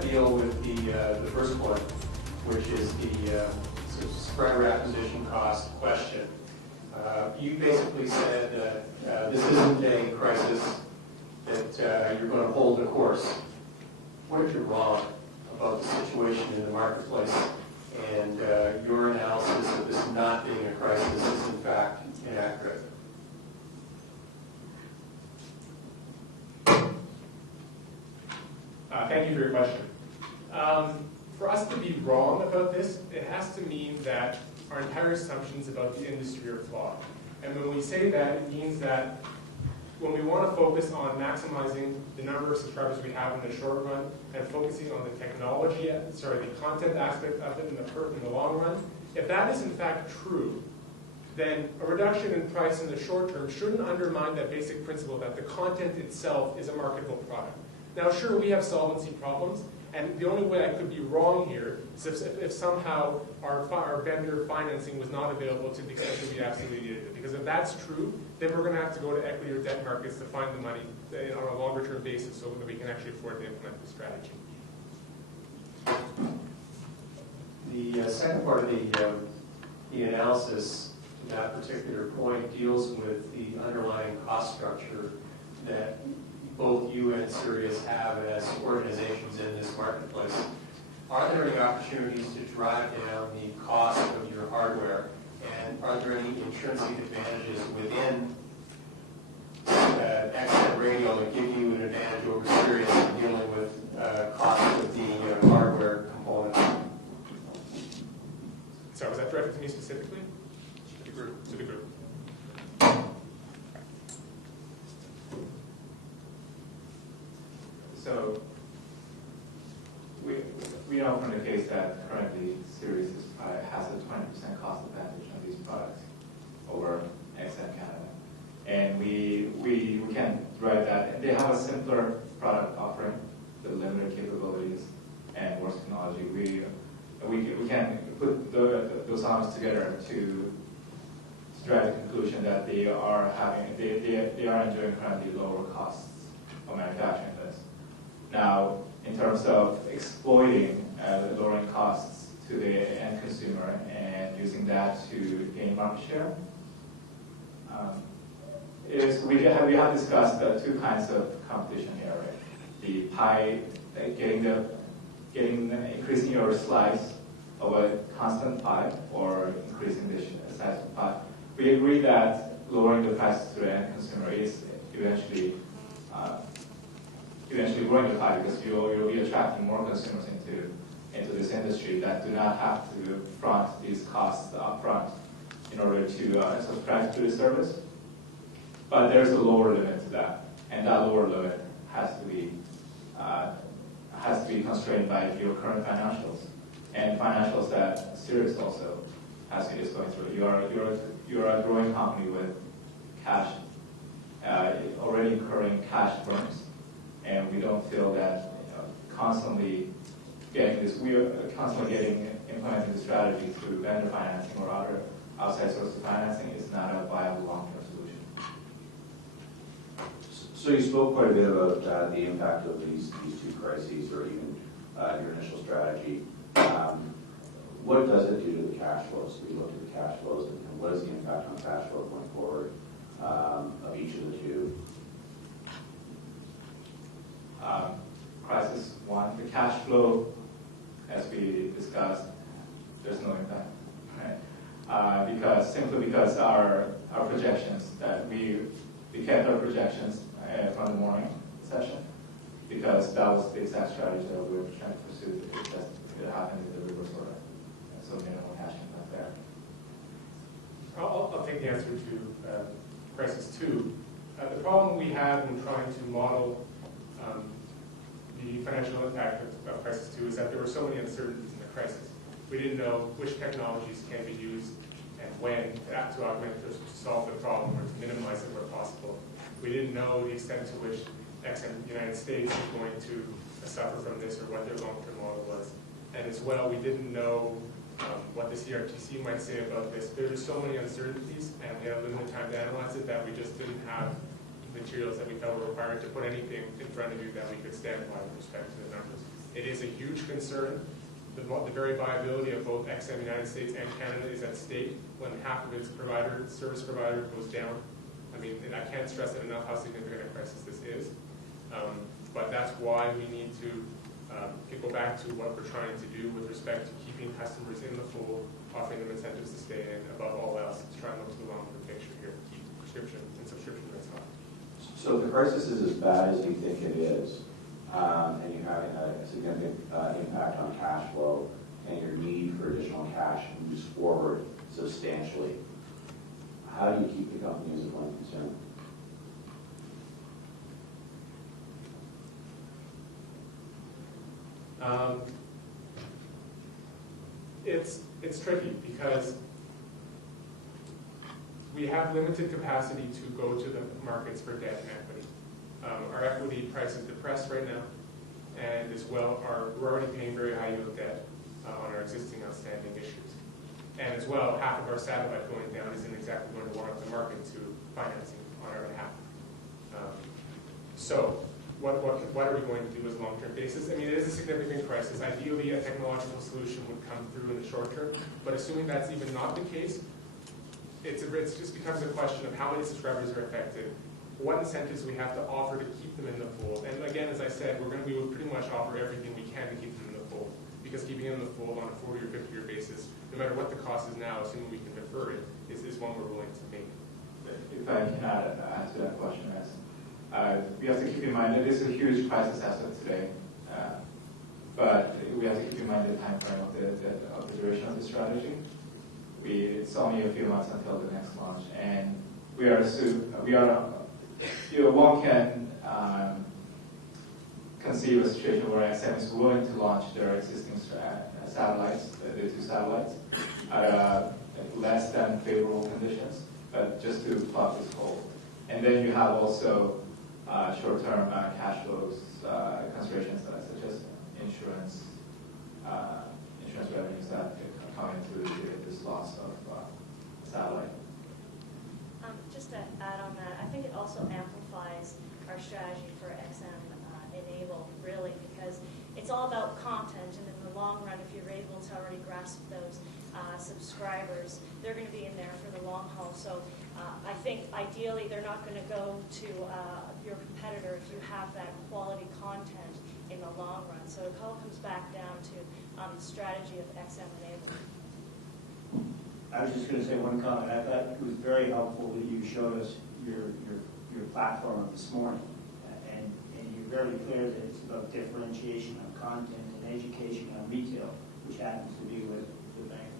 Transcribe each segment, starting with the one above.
to deal with the first point, which is the subscriber acquisition cost question. You basically said that this isn't a crisis, that you're going to hold the course. What if you're wrong about the situation in the marketplace, and your analysis of this not being a crisis is in fact inaccurate? Thank you for your question. For us to be wrong about this, it has to mean that our entire assumptions about the industry are flawed. And when we say that, it means that when we want to focus on maximizing the number of subscribers we have in the short run and focusing on the technology, the content aspect of it in the long run, if that is in fact true, then a reduction in price in the short term shouldn't undermine that basic principle that the content itself is a marketable product. Now, sure, we have solvency problems, and the only way I could be wrong here is if somehow our vendor financing was not available to the extent that we absolutely needed it. Because if that's true, then we're going to have to go to equity or debt markets to find the money on a longer term basis so that we can actually afford to implement the strategy. The second part of the analysis to that particular point deals with the underlying cost structure that both you and Sirius have as organizations in this marketplace. Are there any opportunities to drive down the cost of your hardware, and are there any intrinsic advantages within XM Radio that give you an advantage over Sirius in dealing with cost of the hardware component? Sorry, was that directed to me specifically? To the group. To the group. So we know from the case that currently Sirius has a 20% cost advantage on these products over XM Canada. And we can drive that. They have a simpler product offering with limited capabilities and worse technology. We can put those arms together to drive the conclusion that they are enjoying currently lower costs of manufacturing this. Now, in terms of exploiting lowering costs to the end consumer and using that to gain market share, we have discussed two kinds of competition here, right? The pie, increasing your slice of a constant pie, or increasing the size of the pie. We agree that lowering the prices to the end consumer is eventually growing the pie, because you'll be attracting more consumers into this industry that do not have to front these costs up front in order to subscribe to the service. But there's a lower limit to that, and that lower limit has to be constrained by your current financials and financials that Sirius also is going through. You're a growing company with cash, already incurring cash burns. And we don't feel that constantly implementing the strategy through vendor financing or other outside sources of financing is not a viable long-term solution. So you spoke quite a bit about the impact of these two crises, or even your initial strategy. What does it do to the cash flows? We looked at the cash flows, and what is the impact on cash flow going forward of each of the two? Crisis one, the cash flow, as we discussed, there's no impact, right? Simply because our projections, that we kept our projections from the morning session, because that was the exact strategy that we were trying to pursue. It happened in the reverse order, and so minimal cash impact there. I'll take the answer to crisis two. The problem we had in trying to model the financial impact of crisis two is that there were so many uncertainties in the crisis. We didn't know which technologies can be used and when to augment or to solve the problem or to minimize it where possible. We didn't know the extent to which XM United States is going to suffer from this or what their long-term model was. And as well, we didn't know what the CRTC might say about this. There were so many uncertainties, and we had limited time to analyze it, that we just didn't have materials that we felt were required to put anything in front of you that we could stand by with respect to the numbers. It is a huge concern. The very viability of both XM United States and Canada is at stake when half of its service provider goes down. I mean, and I can't stress it enough how significant a crisis this is. But that's why we need to go back to what we're trying to do with respect to keeping customers in the fold, offering them incentives to stay in. Above all else, it's trying to look to the long-term picture here, keep prescription and subscription rates high. So if the crisis is as bad as you think it is, and you're having a significant impact on cash flow, and your need for additional cash moves forward substantially, how do you keep the company as a going concern? It's tricky because we have limited capacity to go to the markets for debt and equity. Our equity price is depressed right now, and as well, we're already paying very high yield debt on our existing outstanding issues. And as well, half of our satellite going down isn't exactly going to warrant the market to financing on our behalf. So what are we going to do as a long-term basis? I mean, it is a significant crisis. Ideally, a technological solution would come through in the short term, but assuming that's even not the case, it just becomes a question of how many subscribers are affected, what incentives we have to offer to keep them in the fold. And again, as I said, we will pretty much offer everything we can to keep them in the fold, because keeping them in the fold on a 40 or 50-year basis, no matter what the cost is now, assuming we can defer it, is one we're willing to make. If I can add to that question, we have to keep in mind that this is a huge crisis as of today, but we have to keep in mind the time frame of the duration of the strategy. It's only a few months until the next launch, and one can conceive a situation where XM is willing to launch their existing satellites, the two satellites, at less than favorable conditions, but just to plug this hole. And then you have also short-term cash flows considerations such as insurance revenues that come into this loss of satellite. Just to add on that, I think it also amplifies our strategy for XM Enable, really, because it's all about content, and in the long run, if you're able to already grasp those subscribers, they're going to be in there for the long haul. So I think ideally they're not going to go to your competitor if you have that quality content in the long run. So it all comes back down to the strategy of XM Enable. I was just going to say one comment. I thought it was very helpful that you showed us your platform this morning, and you're very clear that it's about differentiation on content and education on retail, which happens to be what the Bank of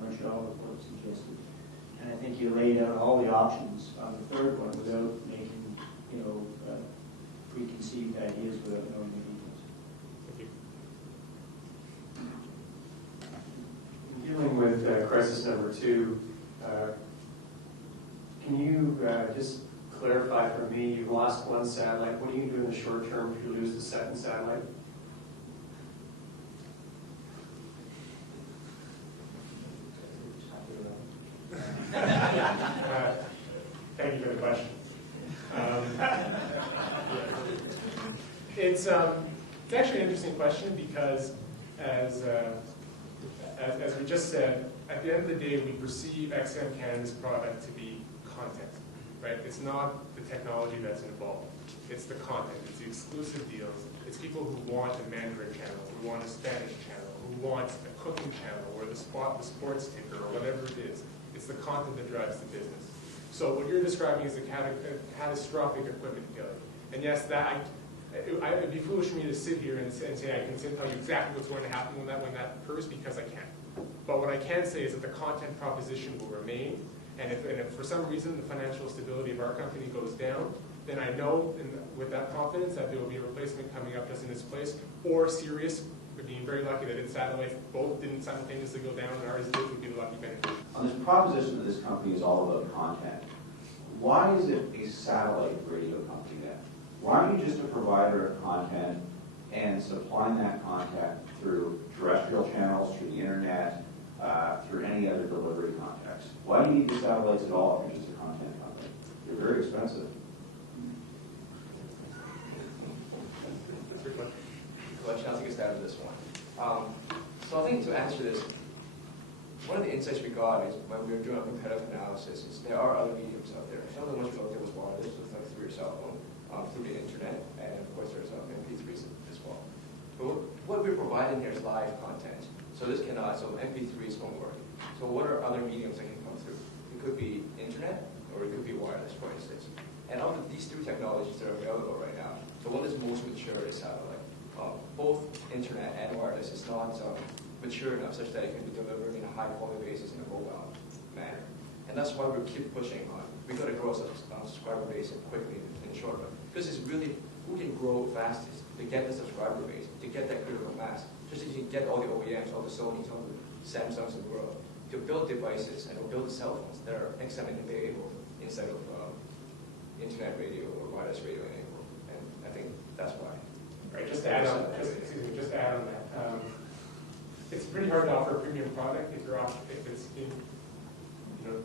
Montreal report suggested. And I think you laid out all the options on the third one without making, preconceived ideas without knowing the details. Dealing with crisis number 2, can you just clarify for me, you've lost one satellite. What do you do in the short term if you lose the second satellite? Thank you for the question. It's actually an interesting question because, as we just said, at the end of the day, we perceive XM Canada's product to be content, right? It's not the technology that's involved. It's the content. It's the exclusive deals. It's people who want a Mandarin channel, who want a Spanish channel, who want a cooking channel, or the sports ticker, or whatever it is. It's the content that drives the business. So what you're describing is a catastrophic equipment failure. And yes, it'd be foolish for me to sit here and say I can tell you exactly what's going to happen when that occurs, because I can't. But what I can say is that the content proposition will remain, and if for some reason the financial stability of our company goes down, then I know with that confidence that there will be a replacement coming up just in its place, or Sirius, being very lucky that its satellites both didn't simultaneously go down and ours did, would be the lucky beneficiary. On this proposition that this company is all about content, why is it a satellite radio company then? Why aren't you just a provider of content and supplying that content through terrestrial channels, through the internet, through any other delivery context? Why do you need the satellites at all if you're just a content company? They're very expensive. Well, question. I'll take a stab at this one. So I think to answer this, one of the insights we got is when we were doing a competitive analysis is there are other mediums out there. Some of the ones we looked at was wireless, so like through your cell phone, through the internet, and of course there's MP3s as well. But what we're providing here is live content. So this cannot, so MP3s won't work. So what are other mediums that can come through? It could be internet, or it could be wireless, for instance. And out of these three technologies that are available right now, the one that's most mature is satellite. Both internet and wireless is not mature enough such that it can be delivered in a high quality basis in a mobile manner. And that's why we keep pushing on. We've got to grow subscriber base quickly in the short run. Because it's really who can grow fastest to get the subscriber base, to get that critical mass. Just as you can get all the OEMs, all the Sonys, all the Samsungs of the world, to build devices and to build cell phones that are XM enabled instead of internet radio or wireless radio enabled. And I think that's why. Right, just to add on that, it's pretty hard to offer a premium product if it's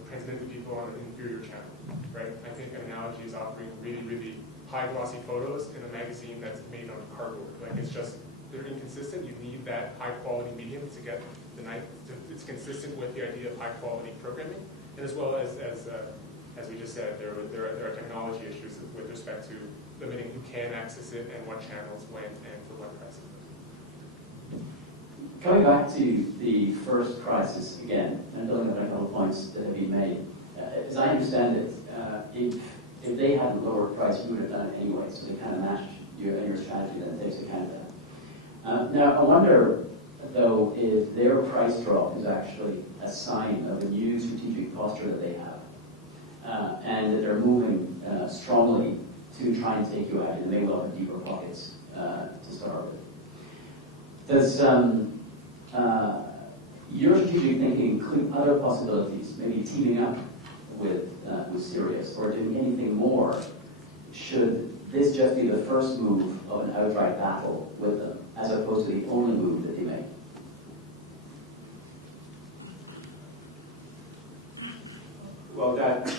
transmitted to people on an inferior channel, right? I think an analogy is offering really, really high glossy photos in a magazine that's made on cardboard. Like it's just, they're inconsistent. You need that high quality medium to get the night. It's consistent with the idea of high quality programming, and as well as we just said, there are technology issues with respect to limiting who can access it and what channels, when, and for what price. Coming back to the first crisis again, and building on a couple of points that have been made, as I understand it, if they had a lower price, you would have done it anyway, so they kind of matched your strategy that it takes account of that. Now, I wonder, though, if their price drop is actually a sign of a new strategic posture that they have, and that they're moving strongly to try and take you out, and they will have deeper pockets to start with. Does your strategic thinking include other possibilities, maybe teaming up with Sirius, or doing anything more? Should this just be the first move of an outright battle with them, as opposed to the only move that they make? Well, that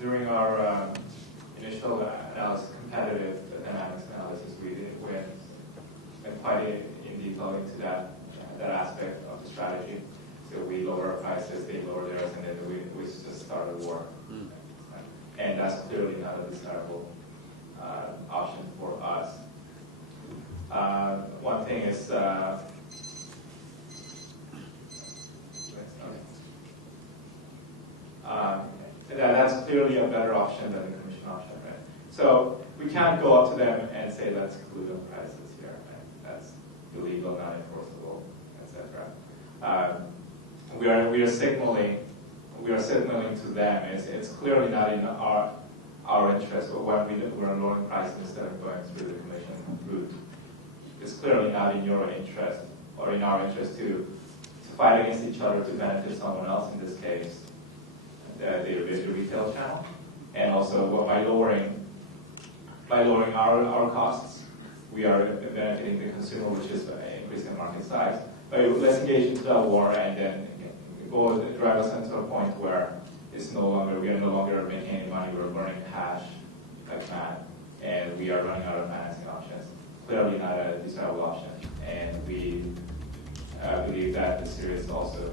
during our initial analysis, competitive dynamics analysis, we went quite in detail into that aspect of the strategy. So we lower our prices, they lower theirs, and then we just start a war. And that's clearly not a desirable option for us. One thing is, that's clearly a better option than the commission option, right? So we can't go up to them and say, let's exclude on prices here, right? That's illegal, not enforceable, etc. We are signaling to them. It's clearly not in our interest. But when we're lowering prices instead of going through the commission route, it's clearly not in your interest or in our interest to fight against each other to benefit someone else. In this case, the retail channel, and also by lowering our costs, we are benefiting the consumer, which is increasing market size. But let's engage into that war and then drive us into a point where we are no longer making any money. We're burning cash like mad, and we are running out of financing options. Clearly not a desirable option, and we believe that the Sirius also